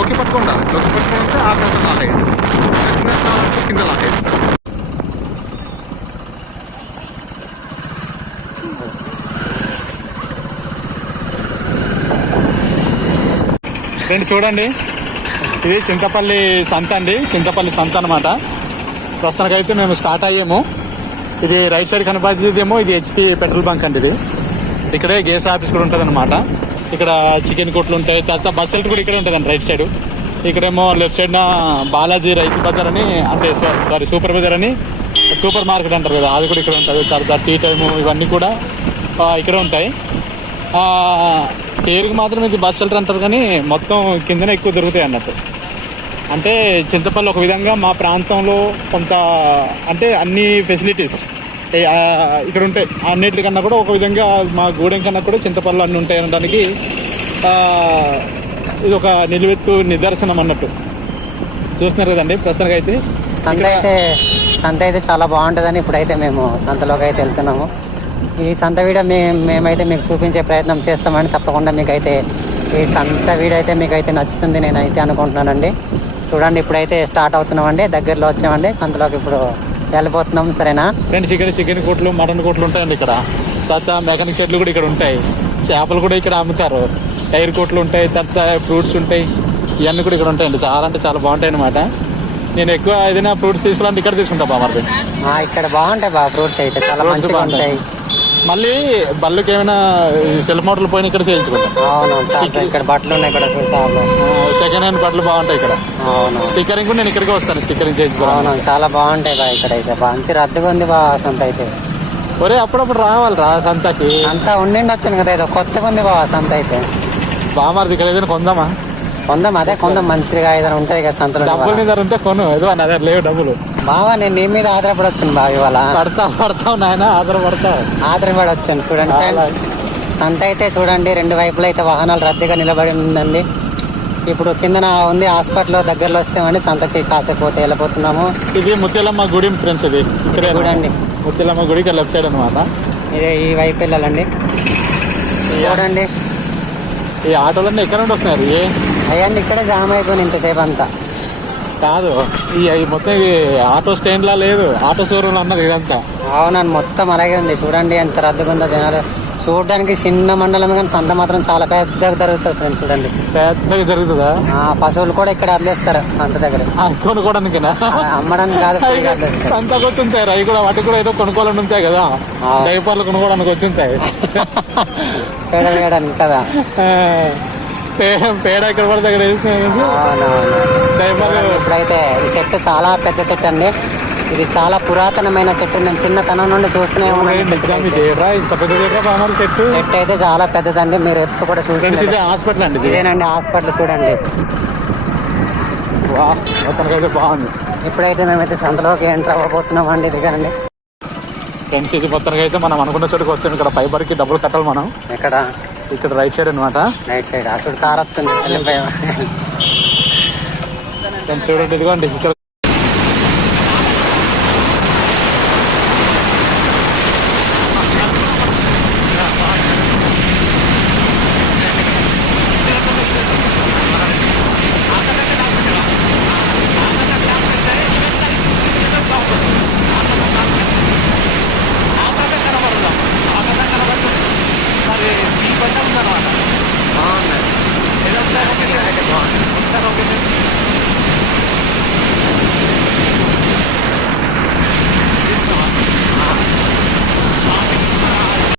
ఇట్లా నొక్కి పట్టుకుంటారు నొక్కి పట్టుకుంటే ఆకాశం లాక్ అయ్యింది. కింద లాక్ చూడండి. ఇది చింతపల్లి సంత అండి. చింతపల్లి సంత అనమాట ప్రస్తుతానికైతే మేము స్టార్ట్ అయ్యాము. ఇది రైట్ సైడ్ కనపడేదేమో ఇది హెచ్పి పెట్రోల్ బంక్ అండి ఇది. ఇక్కడే గేస్ ఆఫీస్ కూడా ఉంటుంది అనమాట ఇక్కడ చికెన్ కొట్లు ఉంటాయి. తర్వాత బస్ సెల్ట్ కూడా ఇక్కడే ఉంటుంది రైట్ సైడ్. ఇక్కడేమో లెఫ్ట్ సైడ్ బాలాజీ రైతు బజార్ అని అంటే సారీ సూపర్ బజార్ అని సూపర్ మార్కెట్ అంటారు కదా అది కూడా ఇక్కడ ఉంటుంది. తర్వాత టీ టైము ఇవన్నీ కూడా ఇక్కడే ఉంటాయి. ఆ, పేరుకి మాత్రం ఇది బస్ షెల్టర్ అంటారు కానీ మొత్తం కిందనే ఎక్కువ దొరుకుతాయి అన్నట్టు. అంటే చింతపల్లి ఒక విధంగా మా ప్రాంతంలో కొంత అంటే అన్ని ఫెసిలిటీస్ ఇక్కడ ఉంటాయి అన్నిటికన్నా కూడా ఒక విధంగా మా గూడెం కన్నా కూడా చింతపల్లి అన్ని ఉంటాయి అనడానికి ఇది ఒక నిలువెత్తు నిదర్శనం అన్నట్టు. చూస్తున్నారు కదండి ప్రస్తుతానికి అయితే సంత అయితే సంత అయితే చాలా బాగుంటుందని ఇప్పుడైతే మేము సంతలోకి అయితే వెళ్తున్నాము. ఈ సంత వీడియో మే మేమైతే మీకు చూపించే ప్రయత్నం చేస్తామండి తప్పకుండా మీకైతే ఈ సంత వీడియో అయితే మీకైతే నచ్చుతుంది నేనైతే అనుకుంటున్నానండి. చూడండి ఇప్పుడైతే స్టార్ట్ అవుతున్నామండి దగ్గరలో వచ్చామండి సంతలోకి ఇప్పుడు వెళ్ళిపోతున్నాం సరేనా? ఫ్రెండ్స్ ఇక్కడ చికెన్ కోట్లు మటన్ కోట్లు ఉంటాయండి ఇక్కడ. తర్వాత మెకానిక్ షెడ్లు కూడా ఇక్కడ ఉంటాయి. చేపలు కూడా ఇక్కడ అమ్ముతారు. టైర్ కోట్లు ఉంటాయి తర్వాత ఫ్రూట్స్ ఉంటాయి. ఇవన్నీ కూడా ఇక్కడ ఉంటాయండి. చాలా అంటే చాలా బాగుంటాయి అనమాట నేను ఎక్కువ ఏదైనా ఫ్రూట్స్ తీసుకోవాలంటే ఇక్కడ తీసుకుంటా ఆ, ఇక్కడ బాగుంటాయి బాగా ఫ్రూట్స్ అయితే. చాలా మంచిగా బాగుంటాయి. ఉంటాయి. మళ్ళీ బళ్ళకి ఏమైనా సెల్ మోటార్లు పోయిన ఇక్కడ చేయించుకుంటాం. అవును ఇక్కడ బట్టలు ఉన్నాయి ఇక్కడ సెకండ్ హ్యాండ్ బట్టలు బాగుంటాయి ఇక్కడ. అవును స్టిక్కరింగ్ కూడా నేను ఇక్కడికి వస్తాను స్టిక్కరింగ్ చేయించుకోవాలి అవును చాలా బాగుంటాయి బా ఇక్కడ అయితే. మంచి రద్దగా ఉంది బా సంత అయితే. ఒరే అప్పుడప్పుడు రావాలి రా సంతకి. అంతా ఉండిండి వచ్చాను కదా కొత్తగా ఉంది బావ సంత అయితే. బామర్ది ఇక్కడ ఏదైనా కొందామా? కొందాం అదే కొందాం మంచిగా ఏదైనా ఉంటుంది కదా సంతలో డబ్బులు దగ్గర ఉంటే కొను ఏదో నా దగ్గర లేవు డబ్బులు. బావా నేను నీ మీద ఆధారపడి వచ్చాను బావ ఇవాళ. పడతా పడతావు నాయన ఆధారపడతావు ఆధారపడి వచ్చాను చూడండి ఫ్రెండ్స్ సంత అయితే చూడండి రెండు వైపులా అయితే వాహనాలు రద్దీగా నిలబడి ఉందండి. ఇప్పుడు కిందన ఉంది హాస్పిటల్ దగ్గరలో వస్తామండి సంతకి కాసేపు పోతే వెళ్ళిపోతున్నాము. ఇది ముత్యాలమ్మ గుడి ఫ్రెండ్స్ ఇది. ఇక్కడే చూడండి ముత్యాలమ్మ గుడి ఇక్కడ లెఫ్ట్ సైడ్ అనమాట ఇదే ఈ వైపు వెళ్ళాలండి. చూడండి. ఈ ఆటోలన్నీ ఎక్కడ నుండి వస్తున్నారు ఏ అయ్యండి ఇక్కడే జామ్ అయిపోయింది ఇంతసేపు అంతా. కాదు ఈ ఈ మొత్తం ఇది ఆటో స్టాండ్ లా లేదు. ఆటో షోరూమ్లో ఉన్నది ఇదంతా. అవునండి మొత్తం అలాగే ఉంది. చూడండి ఎంత రద్దగా ఉందో జనాలు. చూడడానికి చిన్న మండలం కానీ సంత మాత్రం చాలా పెద్దగా జరుగుతుంది ఫ్రెండ్స్ చూడండి. పెద్దగా జరుగుతుందా? ఆ పశువులు కూడా ఇక్కడ వదిలేస్తారు సంత దగ్గర. కొనుక్కోవడానికినా? ఆ, అమ్మడానికి కాదు సంతకు వచ్చుంటాయి అవి కూడా వాటికి కూడా ఏదో కొనుక్కోవాలని ఉంటాయి కదా. ఆ. డైపర్లు కొనుక్కోవడానికి వచ్చుంటాయి. పేడ వేయడానికి కదా. పేడ ఇక్కడ పడితే అవునవును. డైపర్లు. ఇప్పుడైతే ఈ చెట్టు చాలా పెద్ద చెట్టు అండి. ఇది చాలా పురాతనమైన చెట్టు. నేను చిన్నతనం నుండి చూస్తూనే ఉన్నాను. చెట్టు. ఇది చెట్టు? అయితే చాలా పెద్దదండి. మీరు ఎప్పుడు కూడా ఇది హాస్పిటల్ అండి ఇది. ఇదేనండి హాస్పిటల్ చూడండి. బాగుంది. ఇప్పుడైతే మేమైతే సంతలోకి ఎంటర్ అవ్వబోతున్నాం అండి ఇదిగోనండి ఫ్రెండ్స్ ఇది మొత్తానికి అయితే మనం అనుకున్న చోటుకి వస్తాం. ఇక్కడ ఫైబర్కి డబ్బులు కట్టాలి మనం. ఇక్కడ ఇక్కడ రైట్ సైడ్ అనమాట రైట్ సైడ్. అక్కడ కార్ వస్తుంది. ఫ్రెండ్స్ చూడండి ఇదిగోండి. ఇక్కడ